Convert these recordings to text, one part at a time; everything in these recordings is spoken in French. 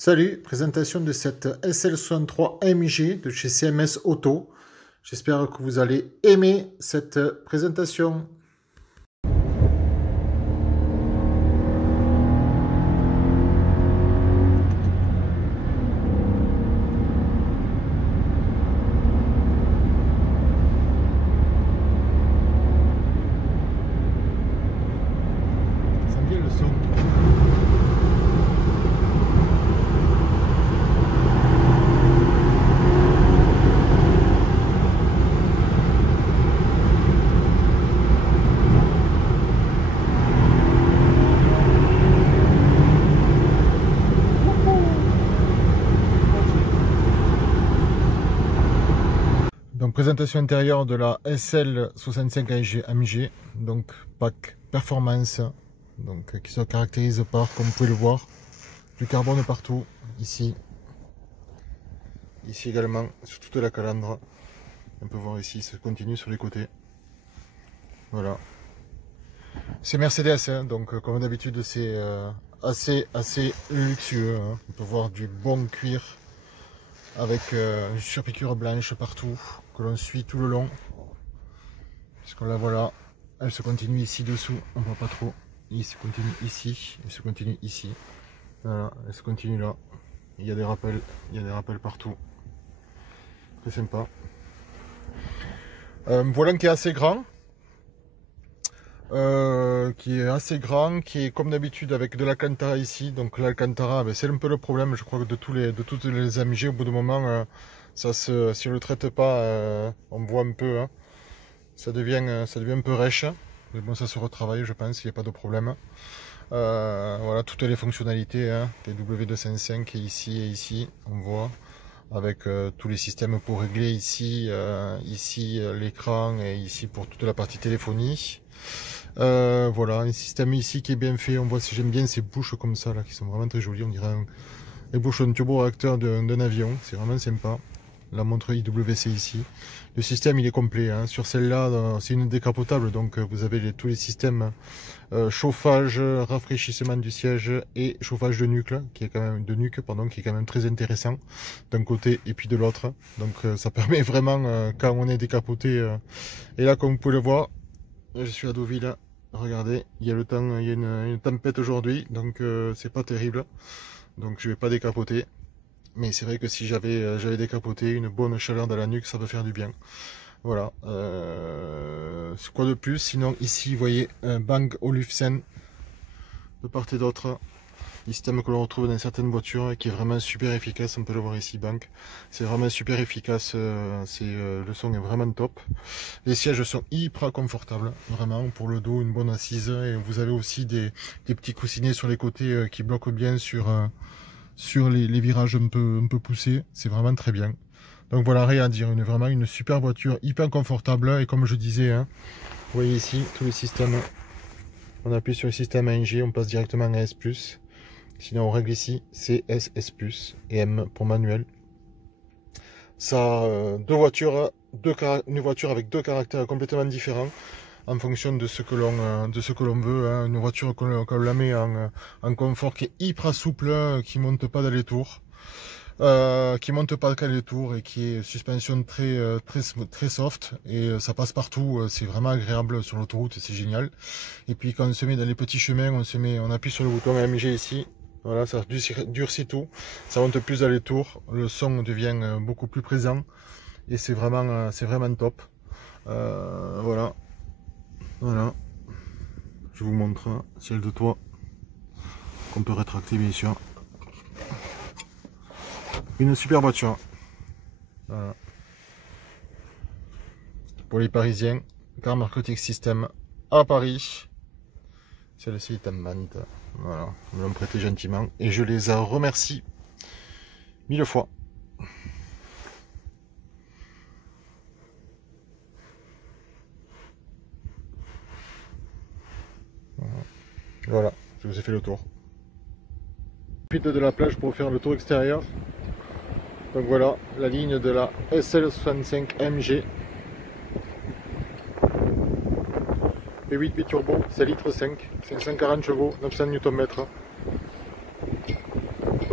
Salut, présentation de cette SL63 AMG de chez CMS Auto. J'espère que vous allez aimer cette présentation. Ça sent bien le son. Donc présentation intérieure de la SL65 AMG, donc pack performance, donc qui se caractérise par, comme vous pouvez le voir, du carbone partout, ici également sur toute la calandre. On peut voir ici, ça continue sur les côtés. Voilà. C'est Mercedes, hein, donc comme d'habitude c'est assez luxueux. Hein. On peut voir du bon cuir avec une surpiqûre blanche partout que l'on suit tout le long. Puisque là voilà, elle se continue ici dessous, on voit pas trop. Il se continue ici, elle se continue ici. Voilà, elle se continue là. Il y a des rappels partout. Très sympa. Volant qui est assez grand. Qui est comme d'habitude avec de l'Alcantara ici. Donc l'Alcantara, ben, c'est un peu le problème, je crois, que de toutes les AMG. Au bout de moment, si on le traite pas, on voit un peu, hein, ça devient un peu rêche. Mais bon, ça se retravaille, je pense, il n'y a pas de problème. Voilà, toutes les fonctionnalités, hein, des W205 et ici, on voit. Avec tous les systèmes pour régler ici l'écran et ici pour toute la partie téléphonie. Voilà, un système ici qui est bien fait. On voit, si j'aime bien ces bouches comme ça là, qui sont vraiment très jolies. On dirait les bouches d'un turbo-réacteur d'un avion. C'est vraiment sympa. La montre IWC ici. Le système il est complet. Hein. Sur celle-là, c'est une décapotable, donc vous avez tous les systèmes chauffage, rafraîchissement du siège et chauffage de nuque, qui est quand même très intéressant d'un côté et puis de l'autre. Donc ça permet vraiment quand on est décapoté. Et là, comme vous pouvez le voir, je suis à Deauville. Regardez, il y a le temps, il y a une tempête aujourd'hui, donc c'est pas terrible. Donc je vais pas décapoter. Mais c'est vrai que si j'avais décapoté, une bonne chaleur dans la nuque, ça peut faire du bien. Voilà. C'est quoi de plus? Sinon, ici, vous voyez un Bang Olufsen de part et d'autre. Un système que l'on retrouve dans certaines voitures et qui est vraiment super efficace. On peut le voir ici, Bang. C'est vraiment super efficace. Le son est vraiment top. Les sièges sont hyper confortables. Vraiment, pour le dos, une bonne assise. Et vous avez aussi des petits coussinets sur les côtés qui bloquent bien sur les virages un peu poussés. C'est vraiment très bien. Donc voilà, rien à dire, vraiment une super voiture, hyper confortable. Et comme je disais, hein, vous voyez ici tout le système. On appuie sur le système AMG, on passe directement à S+. Sinon on règle ici C, S, S+, et M pour manuel. Ça, une voiture avec deux caractères complètement différents en fonction de ce que l'on veut. Hein. Une voiture qu'on la met en confort qui est hyper souple, qui monte pas dans les tours. Qui monte pas qu'à les tours et qui est suspension très soft et ça passe partout, c'est vraiment agréable sur l'autoroute, c'est génial. Et puis quand on se met dans les petits chemins, on appuie sur le bouton AMG ici, voilà, ça durcit tout, ça monte plus dans les tours, le son devient beaucoup plus présent et c'est vraiment top. Voilà, je vous montre ciel de toit qu'on peut rétracter bien sûr. Une super voiture. Voilà. Pour les Parisiens, Car Marketing System à Paris. Celle-ci est en vente. Voilà, ils me l'ont prêté gentiment et je les remercie 1000 fois. Voilà, je vous ai fait le tour. Profite de la plage pour faire le tour extérieur. Donc voilà, la ligne de la SL65 AMG. V8 biturbo, 7,5 litres, 540 chevaux, 900 Nm.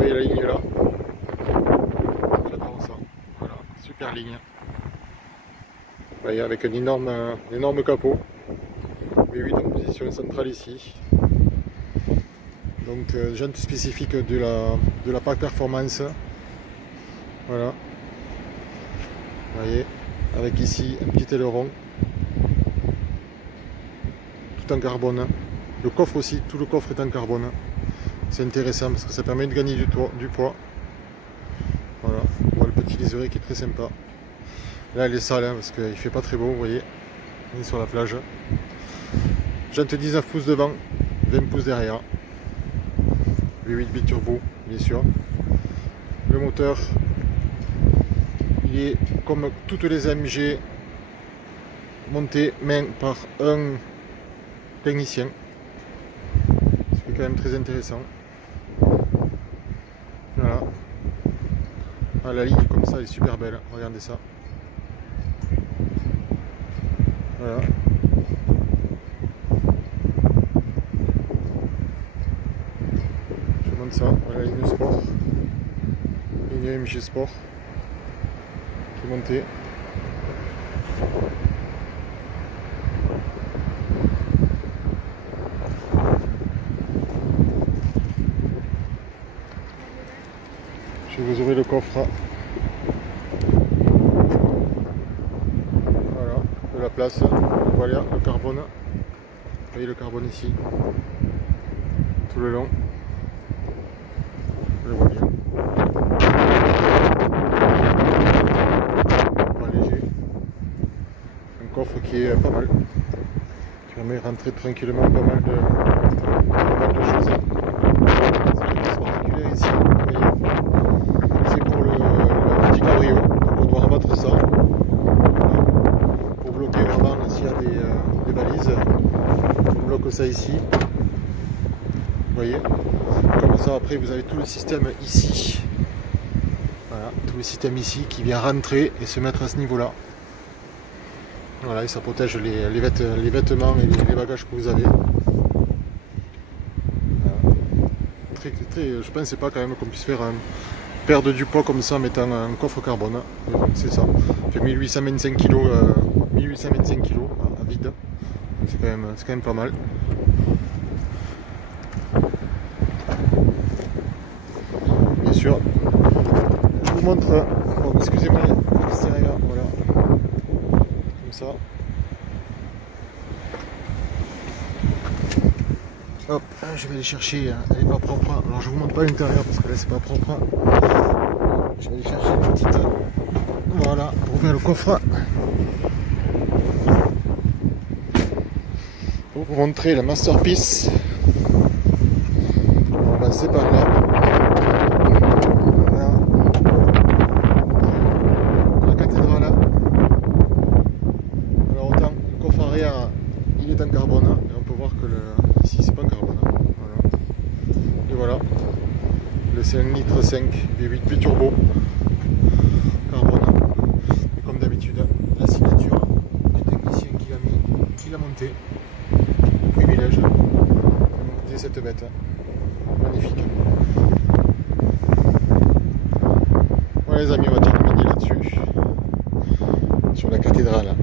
voyez la ligne là. J'adore ça. Voilà, super ligne. Vous voyez, avec un énorme capot. V8 en position centrale ici. Donc jante spécifique de la PAC Performance. Voilà. Vous voyez, avec ici un petit aileron. Tout en carbone. Le coffre aussi, tout le coffre est en carbone. C'est intéressant parce que ça permet de gagner du poids. Voilà, on voit le petit liseré qui est très sympa. Là, il est sale hein, parce qu'il ne fait pas très beau, vous voyez. On est sur la plage. Jante 19 pouces devant, 20 pouces derrière. V8 biturbo, bien sûr. Le moteur, il est comme toutes les AMG monté main par un technicien. C'est quand même très intéressant. Voilà. Ah, la ligne comme ça elle est super belle, regardez ça. Voilà. Je monte ça, voilà la ligne sport. Ligne AMG Sport. Qui est montée. Je vais vous ouvrir le coffre. Voilà, de la place. Voilà le carbone. Vous voyez le carbone ici. Tout le long. Je le vois bien. Pas léger. Un coffre qui est pas mal. Qui permet de rentrer tranquillement pas mal de choses. C'est une pièce particulière ici. Vous voyez. C'est pour le petit cabrio, donc on doit rabattre ça pour bloquer vraiment s'il y a des valises. On bloque ça ici, vous voyez, comme ça après vous avez tout le système ici, voilà, tout le système ici qui vient rentrer et se mettre à ce niveau là, voilà, et ça protège les vêtements et les bagages que vous avez. Voilà. Je pensais pas quand même qu'on puisse faire perdre du poids comme ça en mettant un coffre carbone, c'est ça. Ça fait 1825 kg à vide, c'est quand même pas mal. Bien sûr, je vous montre, bon, excusez-moi l'extérieur, voilà, comme ça. Hop, je vais aller chercher, elle n'est pas propre, alors je vous montre pas l'intérieur parce que là c'est pas propre. Je vais aller chercher une petite, voilà, pour ouvrir le coffre. Pour vous montrer la masterpiece. On va passer par là. Voilà. La cathédrale. Alors autant le coffre arrière il est en carbone et on peut voir que ici c'est pas en carbone. Voilà. Et voilà. Le 5 litres 5 V8 biturbo. Carbone. Et comme d'habitude, la signature du technicien qui l'a monté. Privilège de monter cette bête. Magnifique. Voilà les amis, on va terminer là-dessus. Sur la cathédrale.